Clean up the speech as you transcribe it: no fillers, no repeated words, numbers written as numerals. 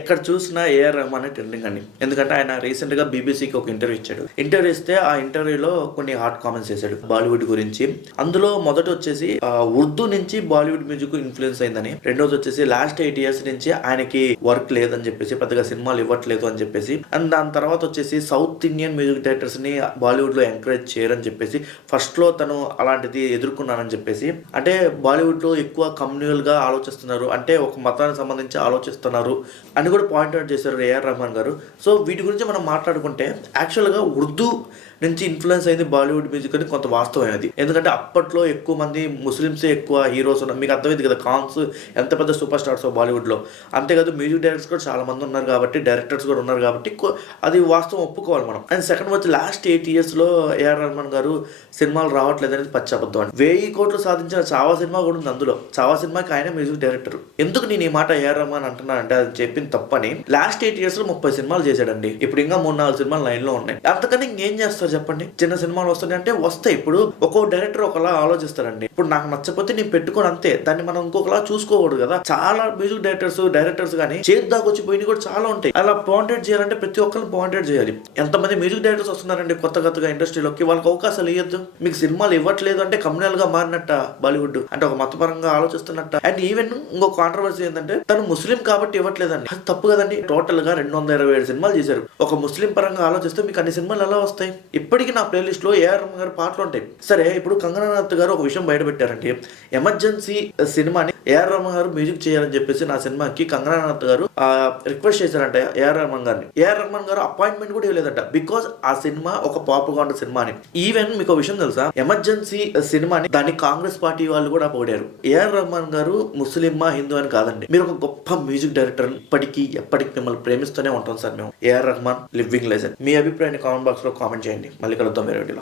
ఎక్కడ చూసినా AR Rahman trending అండి. ఎందుకంటే ఆయన రీసెంట్ గా బీబీసీకి ఒక ఇంటర్వ్యూ ఇచ్చాడు. ఇంటర్వ్యూ ఇస్తే ఆ ఇంటర్వ్యూలో కొన్ని హాట్ కామెంట్స్ చేశాడు బాలీవుడ్ గురించి. అందులో మొదట వచ్చేసి ఉర్దూ నుంచి బాలీవుడ్ మ్యూజిక్ ఇన్ఫ్లుయెన్స్ అయిందని, రెండోది వచ్చేసి లాస్ట్ 8 years నుంచి ఆయనకి వర్క్ లేదని చెప్పేసి, పెద్దగా సినిమాలు ఇవ్వట్లేదు అని చెప్పేసి, అండ్ దాని తర్వాత వచ్చేసి సౌత్ ఇండియన్ మ్యూజిక్ డైరెక్టర్స్ ని బాలీవుడ్ లో ఎంకరేజ్ చేయరని చెప్పేసి, ఫస్ట్ లో తను అలాంటిది ఎదుర్కొన్నానని చెప్పేసి, అంటే బాలీవుడ్ లో ఎక్కువ కమ్యూనల్ గా ఆలోచిస్తున్నారు, అంటే ఒక మతానికి సంబంధించి ఆలోచిస్తున్నారు అని కూడా పాయింట్ అవుట్ చేశారు ఏఆర్ రెహమాన్ గారు. సో వీటి గురించి మనం మాట్లాడుకుంటే యాక్చువల్గా ఉర్దూ నుంచి ఇన్ఫ్లుయెన్స్ అయింది బాలీవుడ్ మ్యూజిక్ అని కొంత వాస్తవమైనది. ఎందుకంటే అప్పట్లో ఎక్కువ మంది ముస్లిమ్సే ఎక్కువ హీరోస్ ఉన్నారు. మీకు అర్థమైంది కదా, ఖాన్స్ ఎంత పెద్ద సూపర్ స్టార్స్ బాలీవుడ్లో. అంతేకాదు మ్యూజిక్ డైరెక్టర్స్ కూడా చాలా మంది ఉన్నారు కాబట్టి, డైరెక్టర్స్ కూడా ఉన్నారు కాబట్టి అది వాస్తవం ఒప్పుకోవాలి మనం. అండ్ సెకండ్ వచ్చి లాస్ట్ 8 yearsలో ఏఆర్ రెహమాన్ గారు సినిమాలు రావట్లేదు అనేది పచ్చి అబద్ధం అండి. 1000 కోట్లు సాధించిన చావా సినిమా కూడా ఉంది అందులో. చావా సినిమాకి ఆయన మ్యూజిక్ డైరెక్టర్. ఎందుకు నేను ఈ మాట ఏఆర్ రెహమాన్ అంటున్నా అంటే, అది చెప్పింది తప్పని. లాస్ట్ 8 yearsలో 30 సినిమాలు చేశాడండి. ఇప్పుడు ఇంకా 3-4 సినిమాలు లైన్లో ఉన్నాయి. అంతకని ఇంకేం చేస్తారు చెప్పండి? చిన్న సినిమాలు వస్తాయి అంటే వస్తాయి. ఇప్పుడు ఒక్కో డైరెక్టర్ ఒకలా ఆలోచిస్తారండి. ఇప్పుడు నాకు నచ్చకపోతే నేను పెట్టుకోను అంతే, దాన్ని మనం ఇంకొకలా చూసుకోకూడదు కదా. చాలా మ్యూజిక్ డైరెక్టర్స్ కానీ చేద్దాకు వచ్చి పోయినవి కూడా చాలా ఉంటాయి. అలా పాయింటెడ్ చేయాలంటే ప్రతి ఒక్కరిని పాయింటెడ్ చేయాలి. ఎంతమంది మ్యూజిక్ డైరెక్టర్స్ వస్తున్నారండి కొత్తగా ఇండస్ట్రీలోకి, వాళ్ళకి అవకాశాలు ఇవ్వద్దు. మీకు సినిమాలు ఇవ్వట్లేదు అంటే కమ్యూనల్ గా మారినట్ట బాలీవుడ్, అంటే ఒక మతపరంగా ఆలోచిస్తున్నట్ట. అండ్ ఈవెన్ ఇంకో కాంట్రవర్సీ ఏంటంటే తను ముస్లిం కాబట్టి ఇవ్వట్లేదండి. అది తప్పు కదండి. టోటల్ గా 227 సినిమాలు చేశారు. ఒక ముస్లిం పరంగా ఆలోచిస్తే మీకు అన్ని సినిమాలు ఎలా వస్తాయి? ఇప్పటికీ నా ప్లేలిస్ట్ లో ఏఆర్ రెహమాన్ గారి పాటలు ఉంటాయి. సరే, ఇప్పుడు కంగనా రనౌత్ గారు ఒక విషయం బయట పెట్టారండి. ఎమర్జెన్సీ సినిమాని ఏఆర్ రెహమాన్ గారు మ్యూజిక్ చేయాలని చెప్పేసి నా సినిమాకి కంగనా రనౌత్ గారు రిక్వెస్ట్ చేశారంట ఏఆర్ రెహమాన్ గారిని. ఏఆర్ రెహమాన్ గారు అపాయింట్మెంట్ కూడా ఇవ్వలేదంట, బికాస్ ఆ సినిమా ఒక పాపుగాండా సినిమా అని. ఈవెన్ మీకు విషయం తెలుసా, ఎమర్జెన్సీ సినిమాని దాన్ని కాంగ్రెస్ పార్టీ వాళ్ళు కూడా పొగిడారు. ఏఆర్ రెహమాన్ గారు ముస్లిమా హిందూ అని కాదండి, మీరు ఒక గొప్ప మ్యూజిక్ డైరెక్టర్. ఇప్పటికీ ఎప్పటికీ మిమ్మల్ని ప్రేమిస్తూనే ఉంటాం సార్ మేము. AR Rahman living legend. మీ అభిప్రాయాన్ని కామెంట్ బాక్స్ లో కామెంట్ చేయండి. మళ్ళీ కలుద్దాం వేరే వీడియోలో.